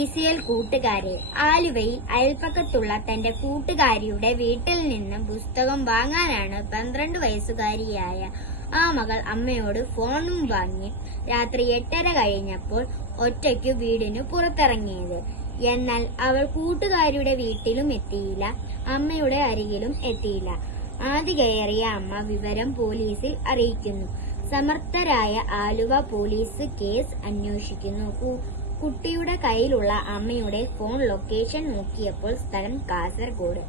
TCL കൂട്ടുകാരെ, ആലുവയിൽ അയൽപ്പക്കത്തുള്ള തന്റെ കൂട്ടുകാരിയുടെ വീട്ടിൽ നിന്ന് പുസ്തകം വാങ്ങാനാണ് 12 വയസ്സുകാരിയായ ആ മകൾ അമ്മയോട് ഫോണും വാങ്ങി രാത്രി 8:30 കഴിഞ്ഞപ്പോൾ ഒറ്റയ്ക്ക് വീടിനു പുറത്തിറങ്ങിയത്. എന്നാൽ അവൾ കൂട്ടുകാരിയുടെ വീട്ടിലും എത്തിയില്ല, അമ്മയുടെ അരികിലും എത്തിയില്ല. ആദ്യ കയറിയ അമ്മ വിവരം പോലീസിൽ അറിയിക്കുന്നു. സമർത്ഥരായ ആലുവ പോലീസ് കേസ് അന്വേഷിക്കുന്നു. കുട്ടിയുടെ കയ്യിലുള്ള അമ്മയുടെ ഫോൺ ലൊക്കേഷൻ നോക്കിയപ്പോൾ സ്ഥലം കാസർഗോഡ്.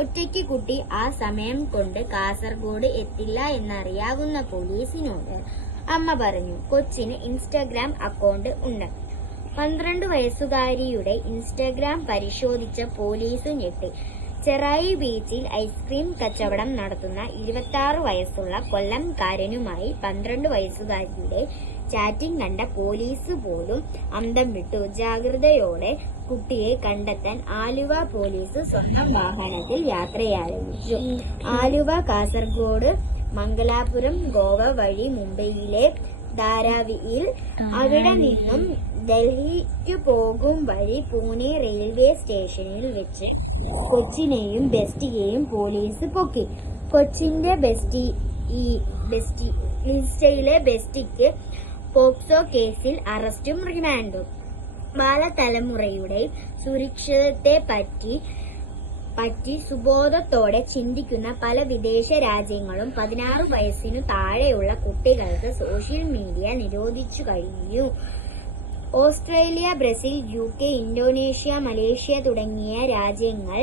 ഒറ്റയ്ക്ക് കുട്ടി ആ സമയം കൊണ്ട് കാസർഗോഡ് എത്തില്ല എന്നറിയാവുന്ന പോലീസിനോട് അമ്മ പറഞ്ഞു. കൊച്ചിന് ഇൻസ്റ്റഗ്രാം അക്കൗണ്ട് ഉണ്ട്. 12 വയസ്സുകാരിയുടെ ഇൻസ്റ്റഗ്രാം പരിശോധിച്ച പോലീസ് ഞെട്ടി. ചെറായി ബീച്ചിൽ ഐസ്ക്രീം കച്ചവടം നടത്തുന്ന 26 വയസ്സുള്ള കൊല്ലംകാരനുമായി 12 വയസ്സുകാരിയുടെ ചാറ്റിംഗ് കണ്ട പോലീസ് പോലും അന്തം വിട്ടു. ജാഗ്രതയോടെ കുട്ടിയെ കണ്ടെത്താൻ ആലുവ പോലീസ് സ്വന്തം വാഹനത്തിൽ യാത്രയാരംഭിച്ചു. ആലുവ, കാസർഗോഡ്, മംഗലാപുരം, ഗോവ വഴി മുംബൈയിലെ ധാരാവിയിൽ, അവിടെ നിന്നും ഡൽഹിക്ക് പോകും വഴി പൂനെ റെയിൽവേ സ്റ്റേഷനിൽ വെച്ച് കൊച്ചിനെയും ബെസ്റ്റിയെയും പോലീസ് പൊക്കി. കൊച്ചിന്റെ ഇൻസ്റ്റയിലെ ബെസ്റ്റിക്ക് പോക്സോ കേസിൽ അറസ്റ്റും റിമാൻഡും. ബാലതലമുറയുടെ സുരക്ഷിതത്തെ പറ്റി സുബോധത്തോടെ ചിന്തിക്കുന്ന പല വിദേശ രാജ്യങ്ങളും 16 വയസ്സിനു താഴെയുള്ള കുട്ടികൾക്ക് സോഷ്യൽ മീഡിയ നിരോധിച്ചു കഴിഞ്ഞു. Australia, Brazil, UK, Indonesia, Malaysia തുടങ്ങിയ രാജ്യങ്ങൾ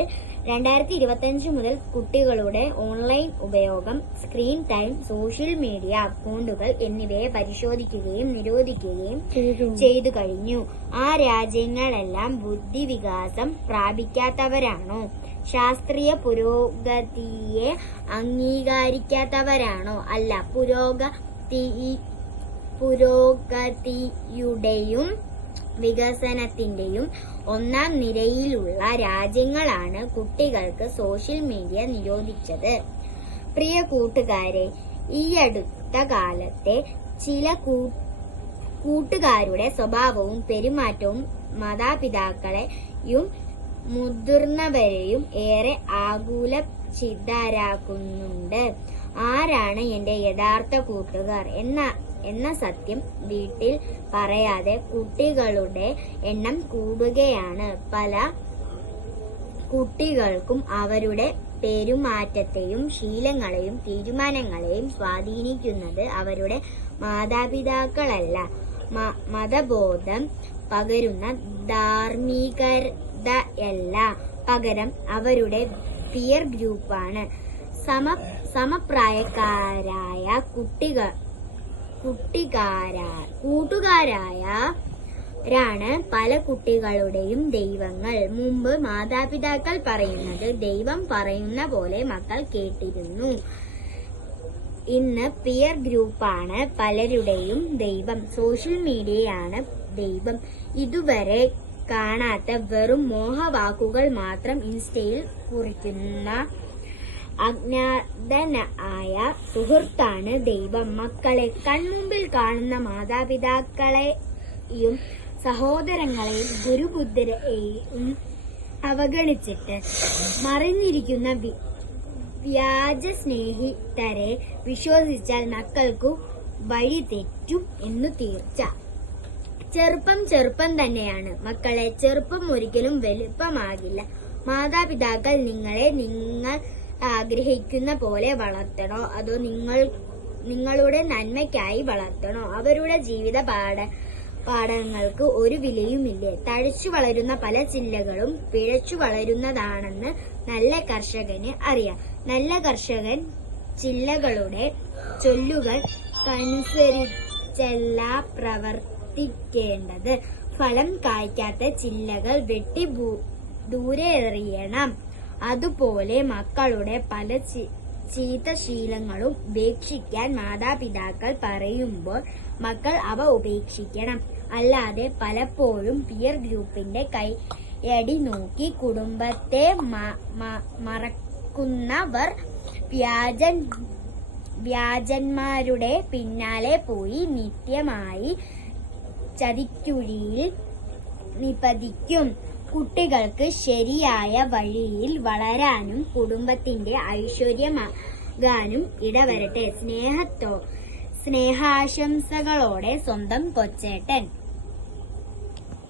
2025 മുതൽ കുട്ടികളുടെ ഓൺലൈൻ ഉപയോഗം, സ്ക്രീൻ ടൈം, സോഷ്യൽ മീഡിയ അക്കൗണ്ടുകൾ എന്നിവയെ പരിശോധിക്കുകയും നിരോധിക്കുകയും ചെയ്തു കഴിഞ്ഞു. ആ രാജ്യങ്ങളെല്ലാം ബുദ്ധിവികാസം പ്രാപിക്കാത്തവരാണോ? ശാസ്ത്രീയ പുരോഗതിയെ അംഗീകരിക്കാത്തവരാണോ? അല്ല, പുരോഗതിയുടെയും വികസനത്തിന്റെയും ഒന്നാം നിരയിലുള്ള രാജ്യങ്ങളാണ് കുട്ടികൾക്ക് സോഷ്യൽ മീഡിയ നിരോധിച്ചത്. പ്രിയ കൂട്ടുകാരെ, ഈയടുത്ത കാലത്തെ ചില കൂട്ടുകാരുടെ സ്വഭാവവും പെരുമാറ്റവും മാതാപിതാക്കളെയും മുതിർന്നവരെയും ഏറെ ആകുലചിത്തരാക്കുന്നുണ്ട്. ആരാണ് എന്റെ യഥാർത്ഥ കൂട്ടുകാർ എന്ന സത്യം വീട്ടിൽ പറയാതെ കുട്ടികളുടെ എണ്ണം കൂടുകയാണ്. പല കുട്ടികൾക്കും അവരുടെ പെരുമാറ്റത്തെയും ശീലങ്ങളെയും തീരുമാനങ്ങളെയും സ്വാധീനിക്കുന്നത് അവരുടെ മാതാപിതാക്കളല്ല, മതബോധം പകരുന്ന ധാർമ്മികതയല്ല, പകരം അവരുടെ പിയർ ഗ്രൂപ്പാണ്. സമപ്രായക്കാരായ കൂട്ടുകാരാണ് പല കുട്ടികളുടെയും ദൈവങ്ങൾ. മുമ്പ് മാതാപിതാക്കൾ പറയുന്നത് ദൈവം പറയുന്ന പോലെ മക്കൾ കേട്ടിരുന്നു. ഇന്ന് പിയർ ഗ്രൂപ്പാണ് പലരുടെയും ദൈവം. സോഷ്യൽ മീഡിയയാണ് ദൈവം. ഇതുവരെ കാണാത്ത വെറും മോഹവാക്കുകൾ മാത്രം ഇൻസ്റ്റയിൽ കുറിക്കുന്ന അജ്ഞാതനായ സുഹൃത്താണ് ദൈവം. മക്കളെ കൺമുമ്പിൽ കാണുന്ന മാതാപിതാക്കളെയും സഹോദരങ്ങളെയും ഗുരുബുദ്ധരെയും അവഗണിച്ചിട്ട് മറിഞ്ഞിരിക്കുന്ന വ്യാജ സ്നേഹിതരെ വിശ്വസിച്ചാൽ മക്കൾക്കു വഴി തെറ്റും എന്നു തീർച്ച. ചെറുപ്പം തന്നെയാണ് മക്കളെ. ചെറുപ്പം ഒരിക്കലും വലുപ്പമാകില്ല. മാതാപിതാക്കൾ നിങ്ങളെ നിങ്ങൾ ആഗ്രഹിക്കുന്ന പോലെ വളർത്തണോ അതോ നിങ്ങളുടെ നന്മയ്ക്കായി വളർത്തണോ? അവരുടെ ജീവിത പാഠങ്ങൾക്ക് ഒരു വിലയുമില്ലേ? തഴച്ചു വളരുന്ന പല ചില്ലകളും പിഴച്ചു വളരുന്നതാണെന്ന് നല്ല കർഷകന് അറിയാം. നല്ല കർഷകൻ ചില്ലകളുടെ ചൊല്ലുകൾക്കനുസരിച്ചല്ല പ്രവർത്തിക്കേണ്ടത്. ഫലം കായ്ക്കാത്ത ചില്ലകൾ വെട്ടി ദൂരെ എറിയണം. അതുപോലെ മക്കളുടെ പല ചീത്ത ശീലങ്ങളും ഉപേക്ഷിക്കാൻ മാതാപിതാക്കൾ പറയുമ്പോൾ മക്കൾ അവ ഉപേക്ഷിക്കണം. അല്ലാതെ പലപ്പോഴും പിയർ ഗ്രൂപ്പിന്റെ കൈയടി നോക്കി കുടുംബത്തെ മറക്കുന്നവർ വ്യാജന്മാരുടെ പിന്നാലെ പോയി നിത്യമായി ചതിക്കുഴിയിൽ നിപതിക്കും. കുട്ടികൾക്ക് ശരിയായ വഴിയിൽ വളരാനും കുടുംബത്തിന്റെ ഐശ്വര്യമാകാനും ഇടവരട്ടെ. സ്നേഹാശംസകളോടെ സ്വന്തം കൊച്ചേട്ടൻ.